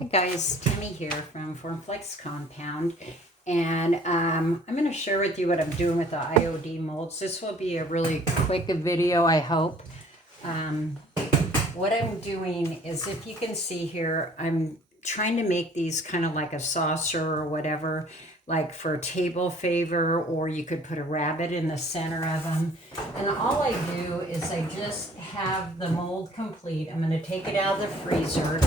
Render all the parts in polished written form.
Hi guys, Tammy here from Formflex Compound, and I'm going to share with you what I'm doing with the IOD molds. This will be a really quick video, I hope. What I'm doing is, if you can see here, I'm trying to make these kind of like a saucer or whatever, like for a table favor, or you could put a rabbit in the center of them. And all I do is I just have the mold complete. I'm going to take it out of the freezer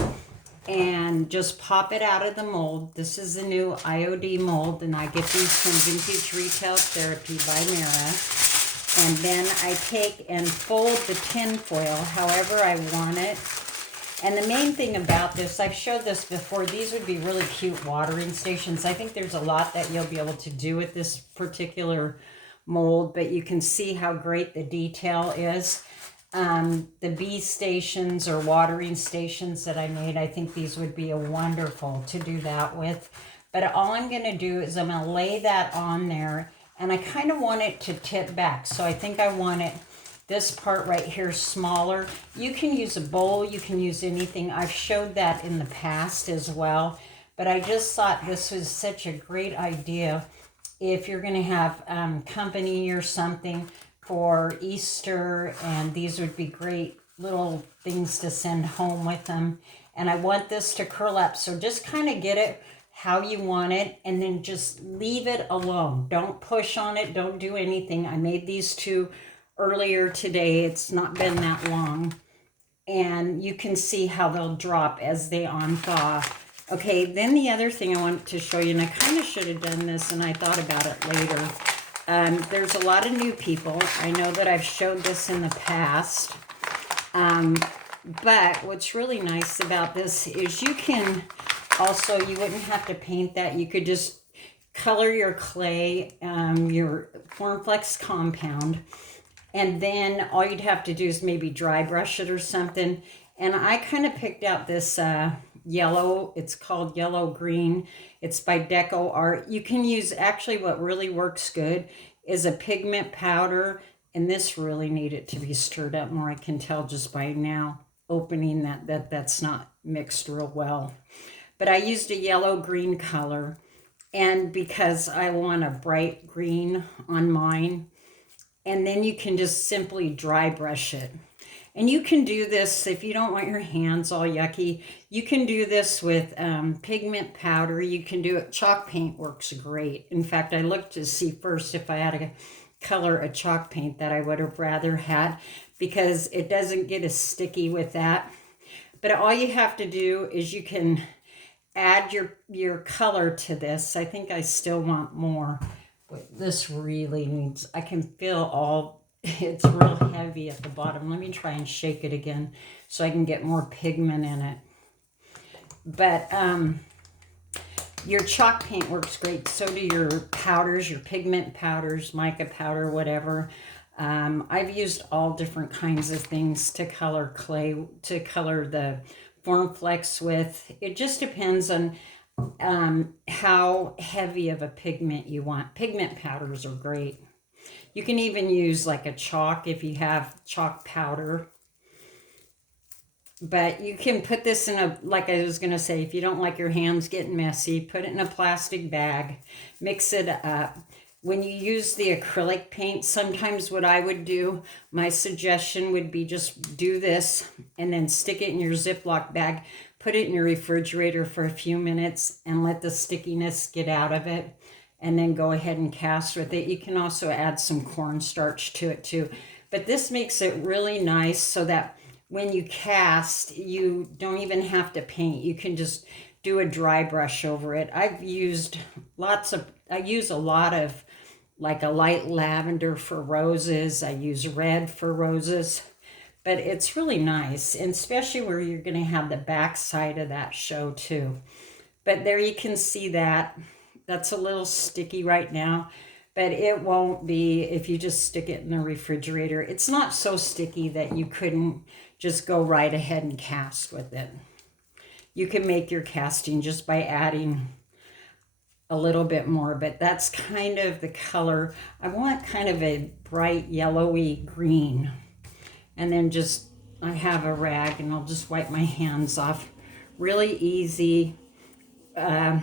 and just pop it out of the mold. This is the new IOD mold, and I get these from Vintage Retail Therapy by Mara. And then I take and fold the tin foil however I want it. And the main thing about this, I've showed this before, these would be really cute watering stations. I think there's a lot that you'll be able to do with this particular mold, but you can see how great the detail is. The bee stations or watering stations that I made, I think these would be a wonderful to do that with. But all I'm going to do is I'm going to lay that on there, and I kind of want it to tip back. So I think I want it, this part right here, smaller. You can use a bowl, you can use anything. I've showed that in the past as well, but I just thought this was such a great idea if you're going to have company or something for Easter, and these would be great little things to send home with them. And I want this to curl up, so just kind of get it how you want it, and then just leave it alone. Don't push on it, don't do anything. I made these two earlier today. It's not been that long, and you can see how they'll drop as they unthaw. Okay, then the other thing I want to show you, and I kind of should have done this and I thought about it later. There's a lot of new people. I know that I've showed this in the past. But what's really nice about this is you can also, you wouldn't have to paint that. You could just color your clay, your Formflex compound, and then all you'd have to do is maybe dry brush it or something. And I kind of picked out this yellow. It's called Yellow Green. It's by Deco Art. You can use, actually what really works good is a pigment powder, and this really needed to be stirred up more. I can tell just by now opening that's not mixed real well. But I used a yellow green color, and because I want a bright green on mine, and then you can just simply dry brush it. And you can do this if you don't want your hands all yucky. You can do this with pigment powder. You can do it. Chalk paint works great. In fact, I looked to see first if I had to color a chalk paint that I would have rather had, because it doesn't get as sticky with that. But all you have to do is you can add your color to this. I think I still want more, but this really needs, I can feel all, it's real heavy at the bottom. Let me try and shake it again so I can get more pigment in it. But your chalk paint works great. So do your powders, your pigment powders, mica powder, whatever. I've used all different kinds of things to color clay, to color the Formflex with. It just depends on how heavy of a pigment you want. Pigment powders are great. You can even use like a chalk if you have chalk powder. But you can put this in a, like I was going to say, if you don't like your hands getting messy, put it in a plastic bag, mix it up. When you use the acrylic paint, sometimes what I would do, my suggestion would be just do this and then stick it in your Ziploc bag, put it in your refrigerator for a few minutes and let the stickiness get out of it, and then go ahead and cast with it. You can also add some cornstarch to it too. But this makes it really nice so that when you cast, you don't even have to paint. You can just do a dry brush over it. I use a lot of like a light lavender for roses. I use red for roses, but it's really nice, and especially where you're going to have the back side of that show too. But there you can see that. That's a little sticky right now, but it won't be if you just stick it in the refrigerator. It's not so sticky that you couldn't just go right ahead and cast with it. You can make your casting just by adding a little bit more, but that's kind of the color. I want kind of a bright yellowy green. And then just, I have a rag and I'll just wipe my hands off Really easy. I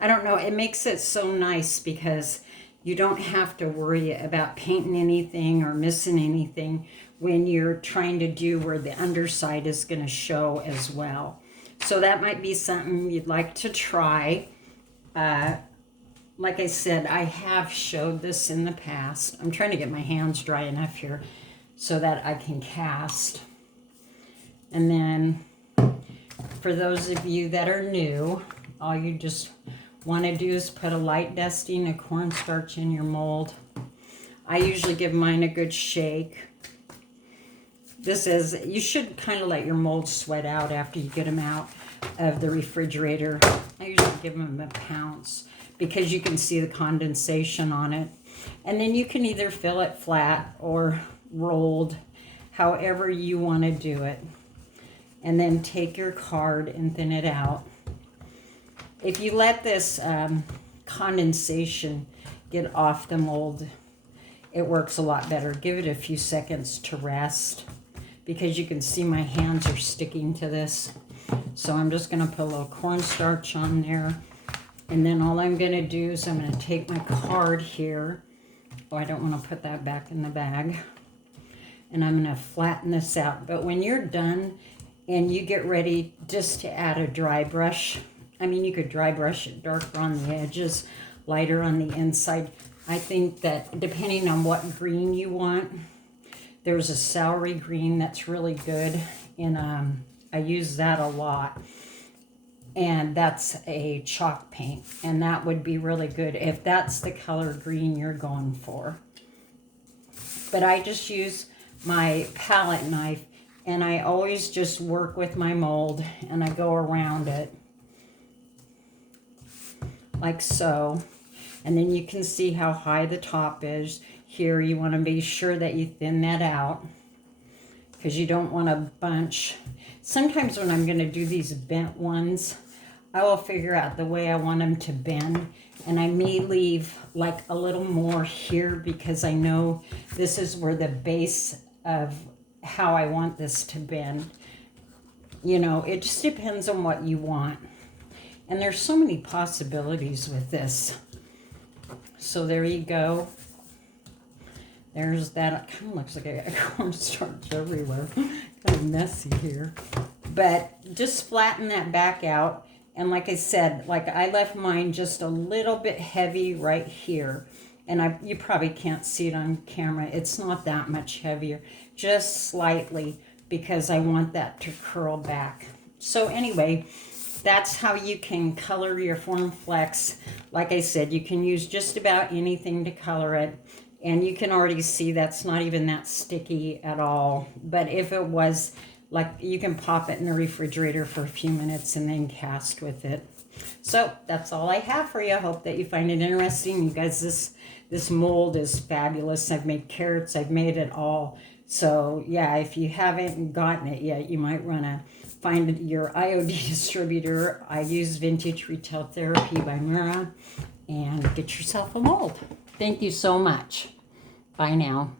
don't know, it makes it so nice because you don't have to worry about painting anything or missing anything when you're trying to do where the underside is going to show as well. So that might be something you'd like to try. Like I said, I have showed this in the past. I'm trying to get my hands dry enough here so that I can cast. And then for those of you that are new, all you just want to do is put a light dusting of cornstarch in your mold. I usually give mine a good shake. You should kind of let your molds sweat out after you get them out of the refrigerator. I usually give them a pounce because you can see the condensation on it. And then you can either fill it flat or rolled, however you want to do it. And then take your card and thin it out. If you let this condensation get off the mold, it works a lot better. Give it a few seconds to rest because you can see my hands are sticking to this. So I'm just going to put a little cornstarch on there. And then all I'm going to do is I'm going to take my card here. Oh, I don't want to put that back in the bag. And I'm going to flatten this out. But when you're done and you get ready just to add a dry brush, I mean, you could dry brush it darker on the edges, lighter on the inside. I think that depending on what green you want, there's a celery green that's really good. And I use that a lot. And that's a chalk paint. And that would be really good if that's the color green you're going for. But I just use my palette knife. And I always just work with my mold. And I go around it. Like so. And then you can see how high the top is. Here you want to be sure that you thin that out. Because you don't want a bunch. Sometimes when I'm going to do these bent ones, I will figure out the way I want them to bend. And I may leave like a little more here because I know this is where the base of how I want this to bend. You know, it just depends on what you want. And there's so many possibilities with this. So there you go. There's that. It kind of looks like I got cornstarch everywhere. Kind of messy here. But just flatten that back out. And like I said, like I left mine just a little bit heavy right here. And you probably can't see it on camera. It's not that much heavier. Just slightly because I want that to curl back. So anyway, that's how you can color your Form Flex. Like I said, you can use just about anything to color it. And you can already see that's not even that sticky at all. But if it was, like, you can pop it in the refrigerator for a few minutes and then cast with it. So that's all I have for you. I hope that you find it interesting. You guys, this mold is fabulous. I've made carrots. I've made it all. So yeah, if you haven't gotten it yet, you might want to find your IOD distributor. I use Vintage Retail Therapy by Mira and get yourself a mold. Thank you so much. Bye now.